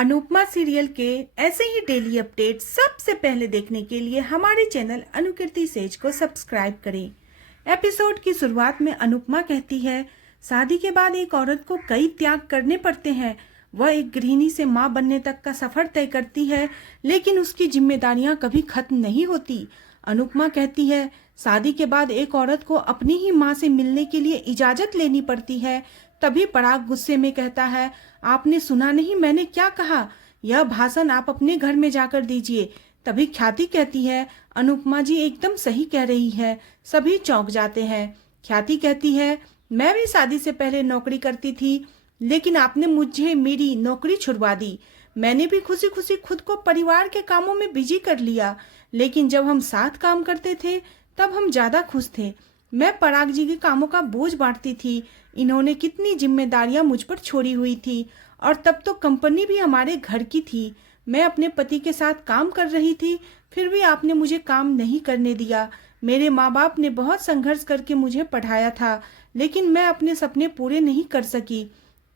Anupama serial के ऐसे ही daily update सबसे पहले देखने के लिए हमारे चैनल अनुकीर्ति सेज को सब्सक्राइब करें। एपिसोड की शुरुआत में अनुपमा कहती है, शादी के बाद एक औरत को कई त्याग करने पड़ते हैं। वह एक गृहिणी से माँ बनने तक का सफर तय करती है, लेकिन उसकी जिम्मेदारियां कभी खत्म नहीं होती। अनुपमा कहती है, शादी के बाद एक औरत को अपनी ही माँ से मिलने के लिए इजाजत लेनी पड़ती है। तभी पराग गुस्से में कहता है, आपने सुना नहीं मैंने क्या कहा? यह भाषण आप अपने घर में जाकर दीजिए। तभी ख्याति कहती है, अनुपमा जी एकदम सही कह रही है। सभी चौंक जाते हैं। ख्याति कहती है, मैं भी शादी से पहले नौकरी करती थी, लेकिन आपने मुझे मेरी नौकरी छुड़वा दी। मैंने भी खुशी खुशी खुद को परिवार के कामों में बिजी कर लिया, लेकिन जब हम साथ काम करते थे तब हम ज्यादा खुश थे। मैं पराग जी के कामों का बोझ बांटती थी। इन्होंने कितनी जिम्मेदारियां मुझ पर छोड़ी हुई थी, और तब तो कंपनी भी हमारे घर की थी। मैं अपने पति के साथ काम कर रही थी, फिर भी आपने मुझे काम नहीं करने दिया। मेरे माँ बाप ने बहुत संघर्ष करके मुझे पढ़ाया था, लेकिन मैं अपने सपने पूरे नहीं कर सकी।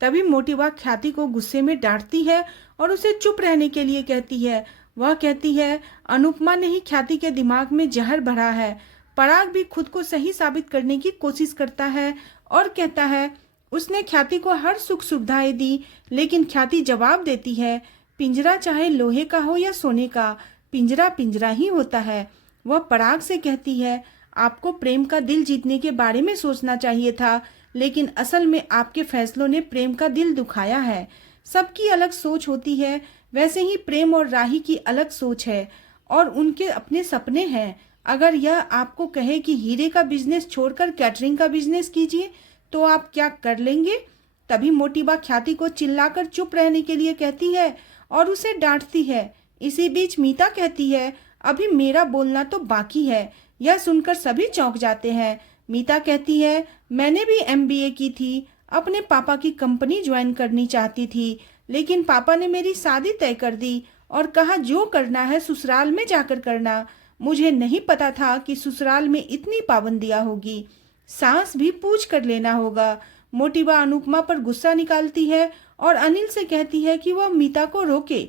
तभी मोटी बात ख्याति को गुस्से में डांटती है और उसे चुप रहने के लिए कहती है। वह कहती है, अनुपमा ने ही ख्याति के दिमाग में जहर भरा है। पराग भी खुद को सही साबित करने की कोशिश करता है और कहता है, उसने ख्याति को हर सुख सुविधाएं दी, लेकिन ख्याति जवाब देती है, पिंजरा चाहे लोहे का हो या सोने का, पिंजरा पिंजरा ही होता है। वह पराग से कहती है, आपको प्रेम का दिल जीतने के बारे में सोचना चाहिए था, लेकिन असल में आपके फैसलों ने प्रेम का दिल दुखाया है। सबकी अलग सोच होती है, वैसे ही प्रेम और राही की अलग सोच है और उनके अपने सपने हैं। अगर यह आपको कहे कि हीरे का बिजनेस छोड़कर कैटरिंग का बिजनेस कीजिए, तो आप क्या कर लेंगे? तभी मोटी बा ख्याति को चिल्लाकर चुप रहने के लिए कहती है और उसे डांटती है। इसी बीच मीता कहती है, अभी मेरा बोलना तो बाकी है। यह सुनकर सभी चौंक जाते हैं। मीता कहती है, मैंने भी एमबीए की थी, अपने पापा की कंपनी ज्वाइन करनी चाहती थी, लेकिन पापा ने मेरी शादी तय कर दी और कहा जो करना है ससुराल में जाकर करना। मुझे नहीं पता था कि ससुराल में इतनी पाबंदियां होगी, सांस भी पूछ कर लेना होगा। मोटिबा अनुपमा पर गुस्सा निकालती है और अनिल से कहती है कि वह मीता को रोके।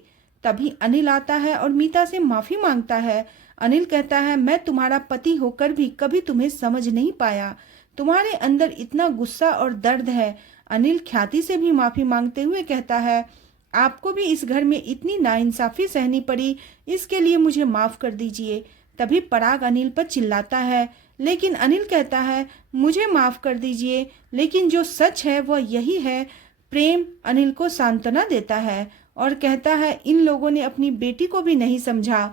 तभी अनिल आता है और मीता से माफी मांगता है। अनिल कहता है, मैं तुम्हारा पति होकर भी कभी तुम्हें समझ नहीं पाया। तुम्हारे अंदर इतना गुस्सा और दर्द है। अनिल ख्याति से भी माफी मांगते हुए कहता है, आपको भी इस घर में इतनी नाइंसाफी सहनी पड़ी, इसके लिए मुझे माफ कर दीजिए। तभी पराग अनिल पर चिल्लाता है, लेकिन अनिल कहता है, मुझे माफ कर दीजिए, लेकिन जो सच है वह यही है। प्रेम अनिल को सांत्वना देता है और कहता है, इन लोगों ने अपनी बेटी को भी नहीं समझा।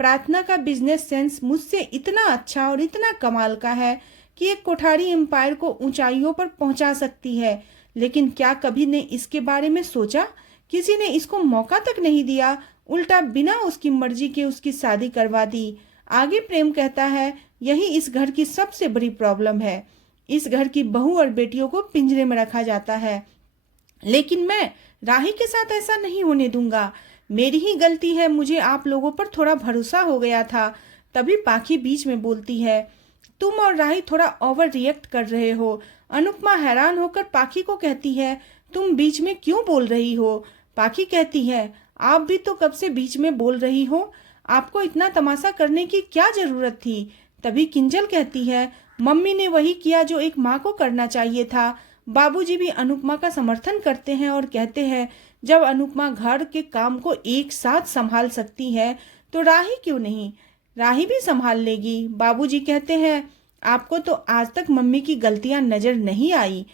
प्रार्थना का बिजनेस सेंस मुझसे इतना अच्छा और इतना कमाल का है कि एक कोठारी एम्पायर को ऊंचाइयों पर पहुंचा सकती है, लेकिन क्या कभी ने इसके बारे में सोचा? किसी ने इसको मौका तक नहीं दिया, उल्टा बिना उसकी मर्जी के उसकी शादी करवा दी। आगे प्रेम कहता है, यही इस घर की सबसे बड़ी प्रॉब्लम है। इस घर की बहू और बेटियों को पिंजरे में रखा जाता है, लेकिन मैं राही के साथ ऐसा नहीं होने दूंगा। मेरी ही गलती है, मुझे आप लोगों पर थोड़ा भरोसा हो गया था। तभी पाखी बीच में बोलती है, तुम और राही थोड़ा ओवर रिएक्ट कर रहे हो। अनुपमा हैरान होकर पाखी को कहती है, तुम बीच में क्यों बोल रही हो? पाखी कहती है, आप भी तो कब से बीच में बोल रही हो, आपको इतना तमाशा करने की क्या जरूरत थी? तभी किंजल कहती है, मम्मी ने वही किया जो एक माँ को करना चाहिए था। बाबूजी भी अनुपमा का समर्थन करते हैं और कहते हैं, जब अनुपमा घर के काम को एक साथ संभाल सकती है तो राही क्यों नहीं, राही भी संभाल लेगी। बाबूजी कहते हैं, आपको तो आज तक मम्मी की गलतियां नजर नहीं आई,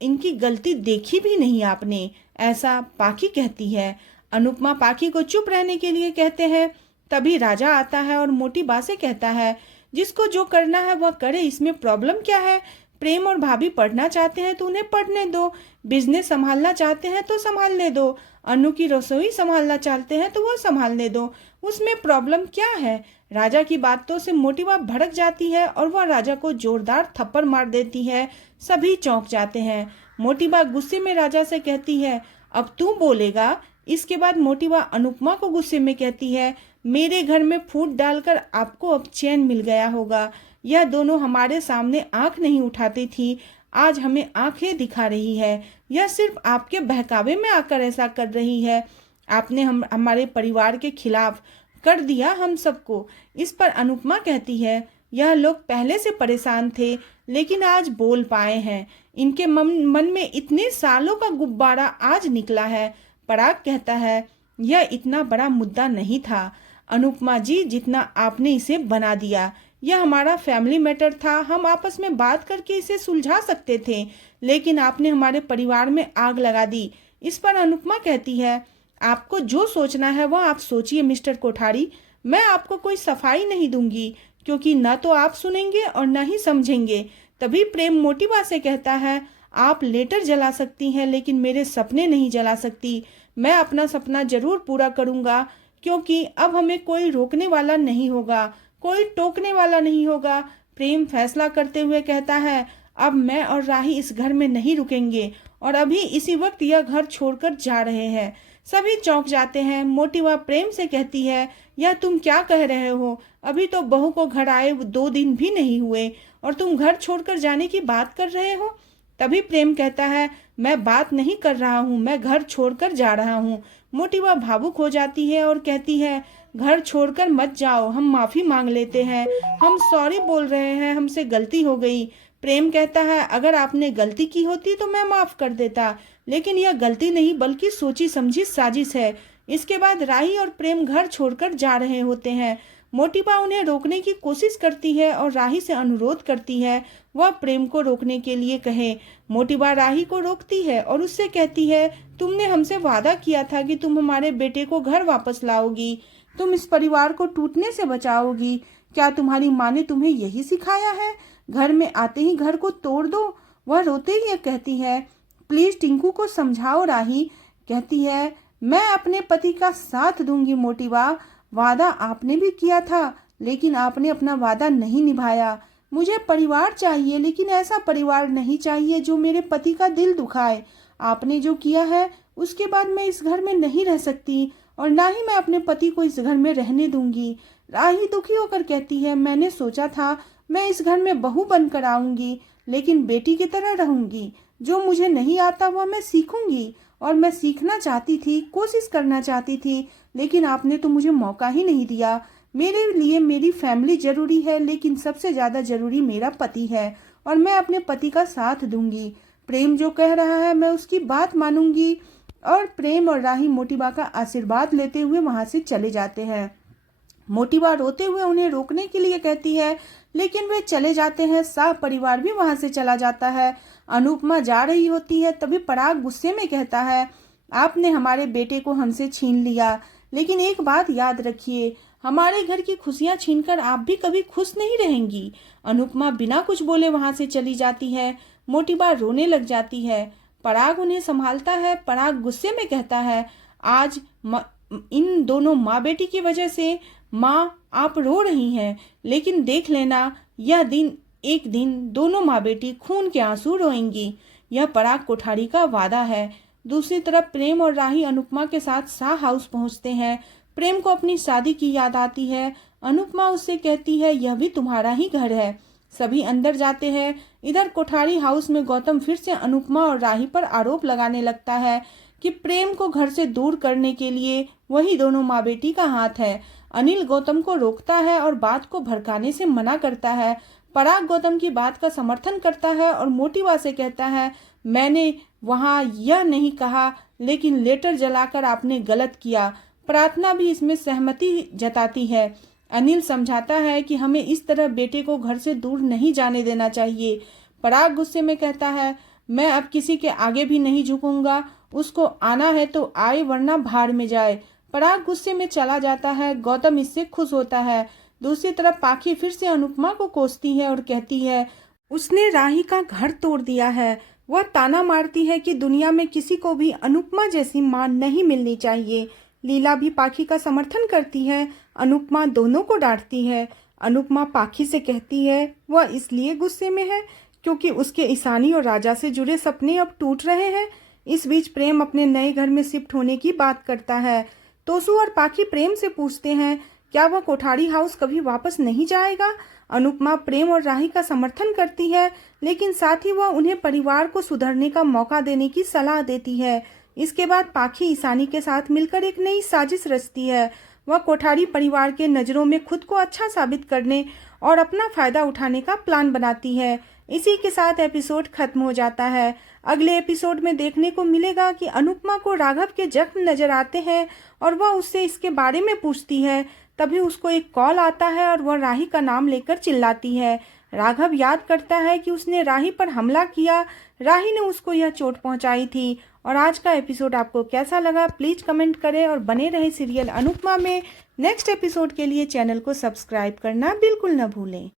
इनकी गलती देखी भी नहीं आपने, ऐसा पाखी कहती है। अनुपमा पाखी को चुप रहने के लिए कहते हैं। तभी राजा आता है और मोटी बा से कहता है, जिसको जो करना है वह करे, इसमें प्रॉब्लम क्या है? प्रेम और भाभी पढ़ना चाहते हैं तो उन्हें पढ़ने दो, बिजनेस संभालना चाहते हैं तो संभालने दो, अनु की रसोई संभालना चाहते हैं तो वह संभालने दो, उसमें प्रॉब्लम क्या है? राजा की बातों से मोटिबा भड़क जाती है और वह राजा को जोरदार थप्पड़ मार देती है। सभी चौंक जाते हैं। मोटिबा गुस्से में राजा से कहती है, अब तू बोलेगा? इसके बाद मोटिबा अनुपमा को गुस्से में कहती है, मेरे घर में फूट डालकर आपको अब चैन मिल गया होगा। यह दोनों हमारे सामने आंख नहीं उठाती थी, आज हमें आंखें दिखा रही है। यह सिर्फ आपके बहकावे में आकर ऐसा कर रही है। आपने हमारे परिवार के खिलाफ कर दिया हम सबको। इस पर अनुपमा कहती है, यह लोग पहले से परेशान थे लेकिन आज बोल पाए हैं। इनके मन में इतने सालों का गुब्बारा आज निकला है। पराग कहता है, यह इतना बड़ा मुद्दा नहीं था अनुपमा जी जितना आपने इसे बना दिया। यह हमारा फैमिली मैटर था, हम आपस में बात करके इसे सुलझा सकते थे, लेकिन आपने हमारे परिवार में आग लगा दी। इस पर अनुपमा कहती है, आपको जो सोचना है वह आप सोचिए मिस्टर कोठारी, मैं आपको कोई सफाई नहीं दूंगी, क्योंकि न तो आप सुनेंगे और न ही समझेंगे। तभी प्रेम मोटिवा से कहता है, आप लेटर जला सकती हैं लेकिन मेरे सपने नहीं जला सकती। मैं अपना सपना जरूर पूरा करूंगा, क्योंकि अब हमें कोई रोकने वाला नहीं होगा, कोई टोकने वाला नहीं होगा। प्रेम फैसला करते हुए कहता है, अब मैं और राही इस घर में नहीं रुकेंगे और अभी इसी वक्त यह घर छोड़कर जा रहे हैं। सभी चौंक जाते हैं। मोटिवा प्रेम से कहती है, यह तुम क्या कह रहे हो? अभी तो बहू को घर आए 2 दिन भी नहीं हुए और तुम घर छोड़कर जाने की बात कर रहे हो। तभी प्रेम कहता है, मैं बात नहीं कर रहा हूँ, मैं घर छोड़कर जा रहा हूँ। मोटिवा भावुक हो जाती है और कहती है, घर छोड़कर मत जाओ, हम माफी मांग लेते हैं, हम सॉरी बोल रहे हैं, हमसे गलती हो गई। प्रेम कहता है, अगर आपने गलती की होती तो मैं माफ कर देता, लेकिन यह गलती नहीं बल्कि सोची समझी साजिश है। इसके बाद राही और प्रेम घर छोड़कर जा रहे होते हैं। मोटिवा उन्हें रोकने की कोशिश करती है और राही से अनुरोध करती है वह प्रेम को रोकने के लिए कहे। मोटिवा राही को रोकती है और उससे कहती है, तुमने हमसे वादा किया था कि तुम हमारे बेटे को घर वापस लाओगी, तुम इस परिवार को टूटने से बचाओगी। क्या तुम्हारी माँ ने तुम्हें यही सिखाया है? घर में आते ही घर को तोड़ दो। वह रोते ही कहती है, प्लीज टिंकू को समझाओ। राही कहती है, मैं अपने पति का साथ दूंगी मोटिवा, वादा आपने भी किया था लेकिन आपने अपना वादा नहीं निभाया। मुझे परिवार चाहिए लेकिन ऐसा परिवार नहीं चाहिए जो मेरे पति का दिल दुखाए। आपने जो किया है उसके बाद मैं इस घर में नहीं रह सकती और ना ही मैं अपने पति को इस घर में रहने दूंगी। राही दुखी होकर कहती है, मैंने सोचा था मैं इस घर में बहू बनकर आऊंगी लेकिन बेटी की तरह रहूंगी। जो मुझे नहीं आता वह मैं सीखूंगी और मैं सीखना चाहती थी, कोशिश करना चाहती थी, लेकिन आपने तो मुझे मौका ही नहीं दिया। मेरे लिए मेरी फैमिली जरूरी है लेकिन सबसे ज्यादा जरूरी मेरा पति है और मैं अपने पति का साथ दूंगी। प्रेम जो कह रहा है मैं उसकी बात मानूंगी। और प्रेम और राही मोटिवा का आशीर्वाद लेते हुए वहां से चले जाते हैं। मोटिवा रोते हुए उन्हें रोकने के लिए कहती है लेकिन वे चले जाते हैं। साह परिवार भी वहां से चला जाता है। अनुपमा जा रही होती है तभी पराग गुस्से में कहता है, आपने हमारे बेटे को हमसे छीन लिया, लेकिन एक बात याद रखिए, हमारे घर की खुशियां छीनकर आप भी कभी खुश नहीं रहेंगी। अनुपमा बिना कुछ बोले वहां से चली जाती है। मोटिवा रोने लग जाती है। पराग उन्हें संभालता है। पराग गुस्से में कहता है, आज इन दोनों माँ बेटी की वजह से माँ आप रो रही हैं, लेकिन देख लेना यह दिन एक दिन दोनों माँ बेटी खून के आंसू रोएंगी। यह पराग कोठारी का वादा है। दूसरी तरफ प्रेम और राही अनुपमा के साथ शाह हाउस पहुंचते हैं। प्रेम को अपनी शादी की याद आती है। अनुपमा उससे कहती है, यह भी तुम्हारा ही घर है। सभी अंदर जाते हैं। इधर कोठारी हाउस में गौतम फिर से अनुपमा और राही पर आरोप लगाने लगता है कि प्रेम को घर से दूर करने के लिए वही दोनों माँ बेटी का हाथ है। अनिल गौतम को रोकता है और बात को भड़काने से मना करता है। पराग गौतम की बात का समर्थन करता है और मोटिवा से कहता है, मैंने वहां यह नहीं कहा, लेकिन लेटर जलाकर आपने गलत किया। प्रार्थना भी इसमें सहमति जताती है। अनिल समझाता है कि हमें इस तरह बेटे को घर से दूर नहीं जाने देना चाहिए। पराग गुस्से में कहता है, मैं अब किसी के आगे भी नहीं झुकूंगा, उसको आना है तो आए वरना भाड़ में जाए। पराग गुस्से में चला जाता है। गौतम इससे खुश होता है। दूसरी तरफ पाखी फिर से अनुपमा को कोसती है और कहती है, उसने राही का घर तोड़ दिया है। वह ताना मारती है कि दुनिया में किसी को भी अनुपमा जैसी मां नहीं मिलनी चाहिए। लीला भी पाखी का समर्थन करती है। अनुपमा दोनों को डांटती है। अनुपमा पाखी से कहती है, वह इसलिए गुस्से में है क्योंकि उसके ईशानी और राजा से जुड़े सपने अब टूट रहे हैं। इस बीच प्रेम अपने नए घर में शिफ्ट होने की बात करता है। तोसू और पाखी प्रेम से पूछते हैं, क्या वह कोठारी हाउस कभी वापस नहीं जाएगा? अनुपमा प्रेम और राही का समर्थन करती है, लेकिन साथ ही वह उन्हें परिवार को सुधरने का मौका देने की सलाह देती है। इसके बाद पाखी ईशानी के साथ मिलकर एक नई साजिश रचती है। वह कोठारी परिवार के नज़रों में खुद को अच्छा साबित करने और अपना फायदा उठाने का प्लान बनाती है। इसी के साथ एपिसोड खत्म हो जाता है। अगले एपिसोड में देखने को मिलेगा कि अनुपमा को राघव के जख्म नजर आते हैं और वह उससे इसके बारे में पूछती है। तभी उसको एक कॉल आता है और वह राही का नाम लेकर चिल्लाती है। राघव याद करता है कि उसने राही पर हमला किया, राही ने उसको यह चोट पहुंचाई थी। और आज का एपिसोड आपको कैसा लगा प्लीज कमेंट करें और बने रहे सीरियल अनुपमा में नेक्स्ट एपिसोड के लिए चैनल को सब्सक्राइब करना बिल्कुल न भूलें।